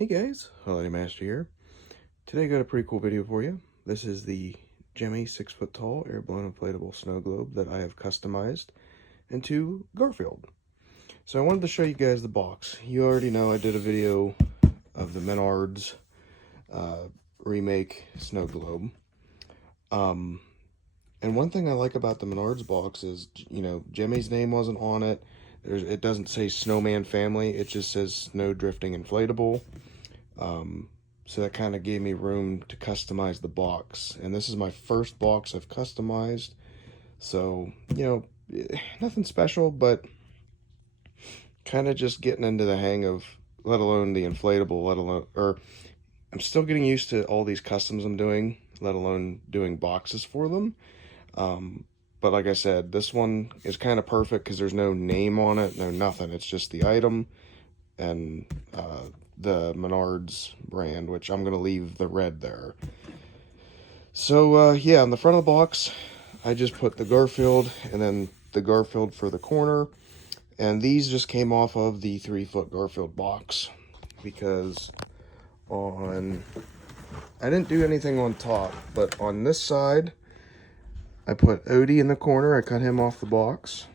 Hey guys, Holiday Master here. Today I got a pretty cool video for you. This is the Gemmy 6-foot tall air-blown inflatable snow globe that I have customized into Garfield. So I wanted to show you guys the box. You already know I did a video of the Menards remake snow globe. And one thing I like about the Menards box is, you know, Gemmy's name wasn't on it. It doesn't say Snowman Family. It just says Snow Drifting Inflatable. So that kind of gave me room to customize the box. And this is my first box I've customized. So, you know, nothing special, but kind of just getting into the hang of, let alone the inflatable, let alone, or I'm still getting used to all these customs I'm doing, let alone doing boxes for them. But like I said, this one is kind of perfect because there's no name on it, no nothing. It's just the item and the Menards brand, which I'm going to leave the red there. So, yeah, on the front of the box, I just put the Garfield and then the Garfield for the corner. And these just came off of the 3-foot Garfield box because I didn't do anything on top, but on this side, I put Odie in the corner. I cut him off the box.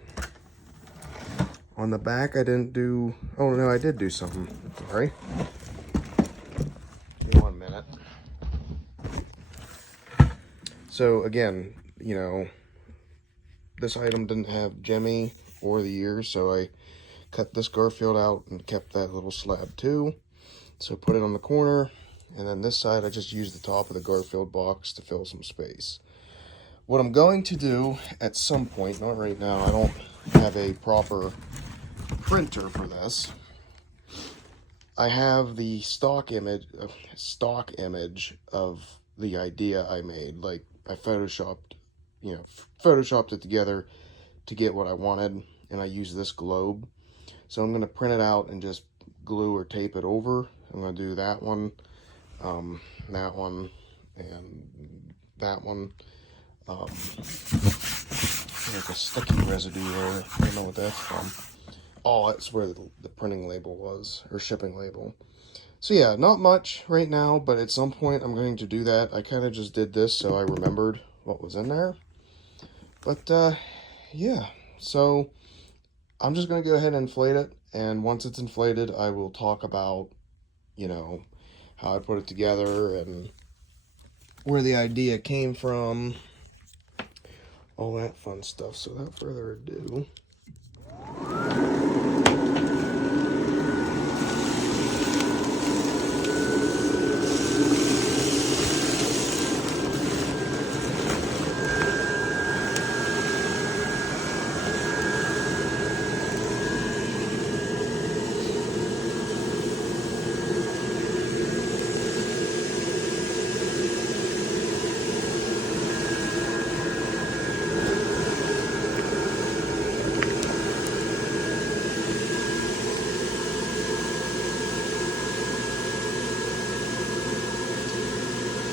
On the back, I didn't do... Oh, no, I did do something. Sorry. Give me 1 minute. So, again, you know, this item didn't have Gemmy or the ears, so I cut this Garfield out and kept that little slab, too. So, put it on the corner. And then this side, I just used the top of the Garfield box to fill some space. What I'm going to do at some point, not right now, I don't have a proper printer for this. I have the stock image of the idea I made. Like, I photoshopped it together to get what I wanted, and I used this globe. So I'm going to print it out and just glue or tape it over. I'm going to do that one, and that one. Like a sticky residue there. I don't know what that's from. Oh, that's where the printing label was, or shipping label. So yeah, not much right now, but at some point I'm going to do that. I kind of just did this so I remembered what was in there. But yeah, so I'm just going to go ahead and inflate it, and once it's inflated, I will talk about, you know, how I put it together and where the idea came from. All that fun stuff. So without further ado,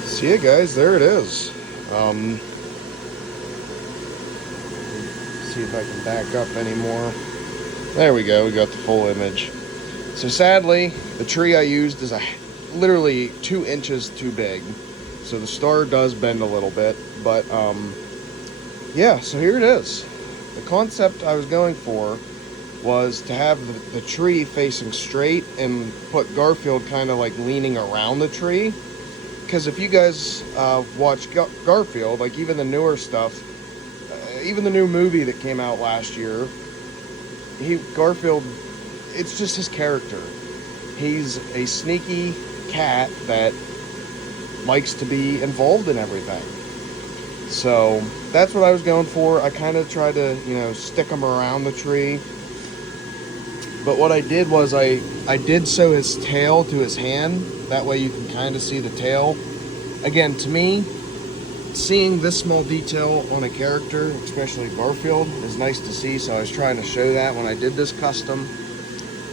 so yeah, guys, there it is. See if I can back up anymore. There we go. We got the full image. So sadly, the tree I used is literally 2 inches too big. So the star does bend a little bit, but yeah. So here it is. The concept I was going for was to have the tree facing straight and put Garfield kind of like leaning around the tree. Because if you guys watch Garfield, like even the newer stuff, even the new movie that came out last year, Garfield, it's just his character. He's a sneaky cat that likes to be involved in everything. So that's what I was going for. I kind of tried to, you know, stick him around the tree. But what I did was I did sew his tail to his hand. That way you can kind of see the tail. Again, to me, seeing this small detail on a character, especially Garfield, is nice to see. So I was trying to show that when I did this custom.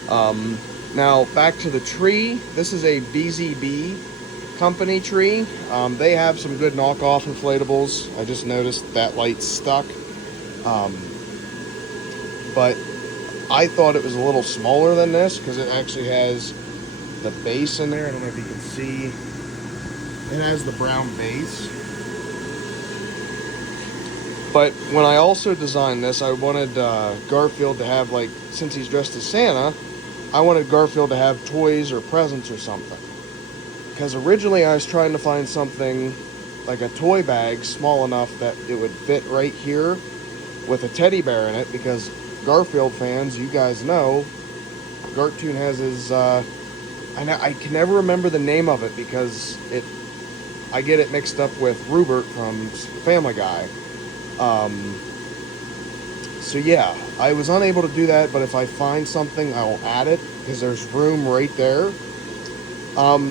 Now, back to the tree. This is a BZB company tree. They have some good knockoff inflatables. I just noticed that light's stuck. But I thought it was a little smaller than this because it actually has the base in there. I don't know if you can see. It has the brown base. But when I also designed this, I wanted Garfield to have, like, since he's dressed as Santa, I wanted Garfield to have toys or presents or something. Because originally I was trying to find something like a toy bag small enough that it would fit right here with a teddy bear in it, because Garfield fans, you guys know, Gartoon has his, I can never remember the name of it because I get it mixed up with Rupert from Family Guy. So yeah, I was unable to do that, but if I find something, I'll add it, because there's room right there.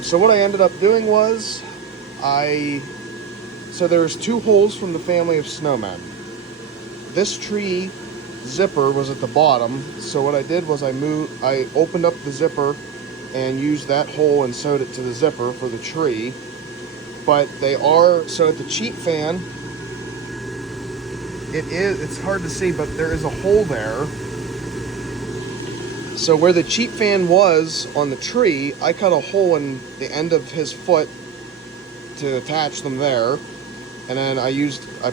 So what I ended up doing was, so there's 2 holes from the family of snowmen. This tree zipper was at the bottom, so what I did was I opened up the zipper and used that hole and sewed it to the zipper for the tree. But so at the cheap fan, it's hard to see, but there is a hole there. So where the cheap fan was on the tree, I cut a hole in the end of his foot to attach them there. And then I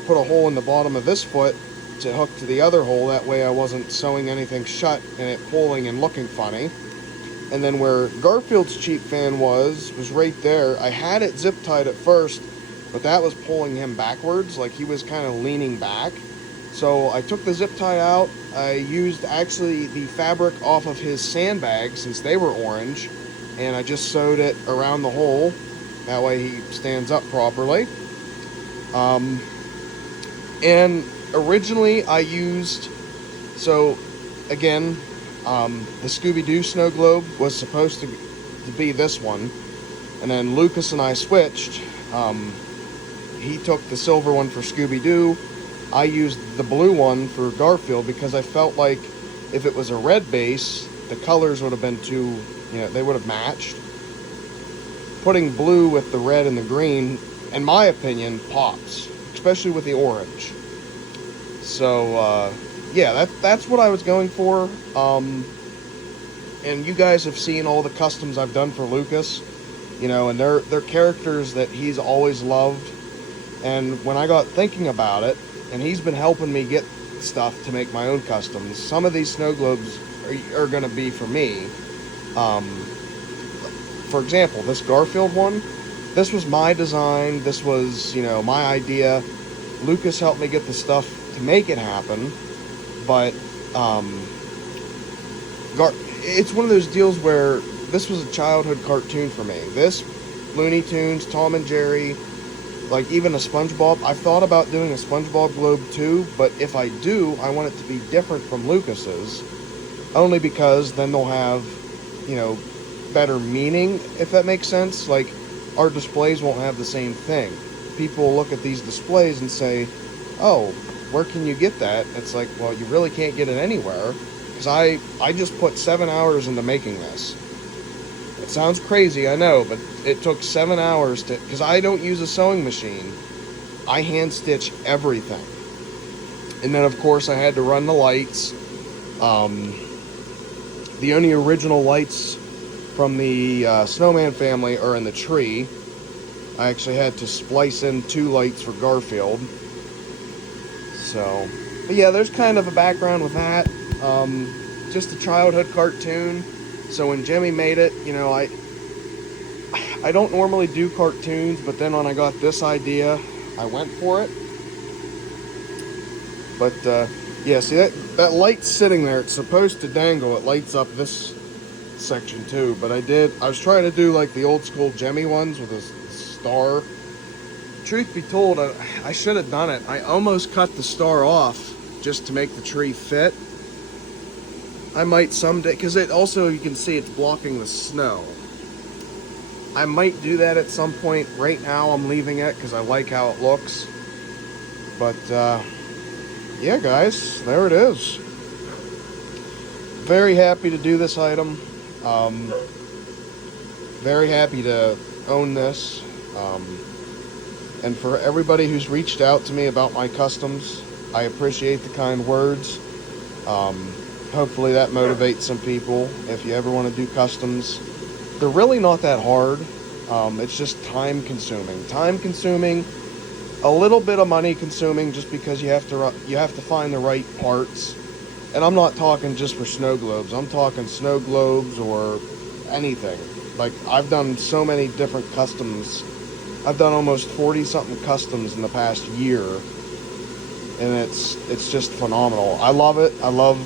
put a hole in the bottom of this foot to hook to the other hole. That way I wasn't sewing anything shut and it pulling and looking funny. And then where Garfield's cheap fan was right there. I had it zip tied at first, but that was pulling him backwards, like he was kind of leaning back. So I took the zip tie out. I used actually the fabric off of his sandbags, since they were orange, and I just sewed it around the hole. That way he stands up properly. And originally I used, so again, the Scooby-Doo snow globe was supposed to be this one, and then Lucas and I switched. He took the silver one for Scooby-Doo. I used the blue one for Garfield, because I felt like if it was a red base, the colors would have been too, they would have matched. Putting blue with the red and the green, in my opinion, pops, especially with the orange. So, yeah, that's what I was going for. And you guys have seen all the customs I've done for Lucas, and they're characters that he's always loved. And when I got thinking about it, and he's been helping me get stuff to make my own customs, some of these snow globes are going to be for me. For example, this Garfield one, this was my design. This was, my idea. Lucas helped me get the stuff to make it happen. But it's one of those deals where this was a childhood cartoon for me. This, Looney Tunes, Tom and Jerry, like even a SpongeBob. I've thought about doing a SpongeBob globe too, but if I do, I want it to be different from Lucas's, only because then they'll have, better meaning, if that makes sense. Like, our displays won't have the same thing. People will look at these displays and say, oh, where can you get that? It's like, well, you really can't get it anywhere, because I just put 7 hours into making this. It sounds crazy, I know, but it took 7 hours because I don't use a sewing machine. I hand stitch everything. And then, of course, I had to run the lights. The only original lights from the Snowman family are in the tree. I actually had to splice in 2 lights for Garfield. So, but yeah, there's kind of a background with that. Just a childhood cartoon. So when Gemmy made it, I don't normally do cartoons, but then when I got this idea, I went for it. But yeah, see that light's sitting there. It's supposed to dangle. It lights up this section too. But I was trying to do like the old school Gemmy ones with a star. Truth be told, I should have done it. I almost cut the star off just to make the tree fit. I might someday, because it also, you can see it's blocking the snow. I might do that at some point. Right now I'm leaving it because I like how it looks. But yeah, guys, there it is. Very happy to do this item. Very happy to own this. And for everybody who's reached out to me about my customs, I appreciate the kind words. Hopefully that motivates some people. If you ever want to do customs, they're really not that hard. It's just time consuming, a little bit of money consuming, just because you have to find the right parts. And I'm not talking just for snow globes. I'm talking snow globes or anything. Like, I've done so many different customs. I've done almost 40 something customs in the past year, and it's just phenomenal. I love it. I love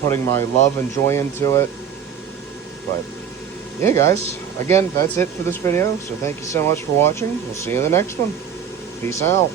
putting my love and joy into it. But yeah, guys, again, that's it for this video. So thank you so much for watching. We'll see you in the next one. Peace out.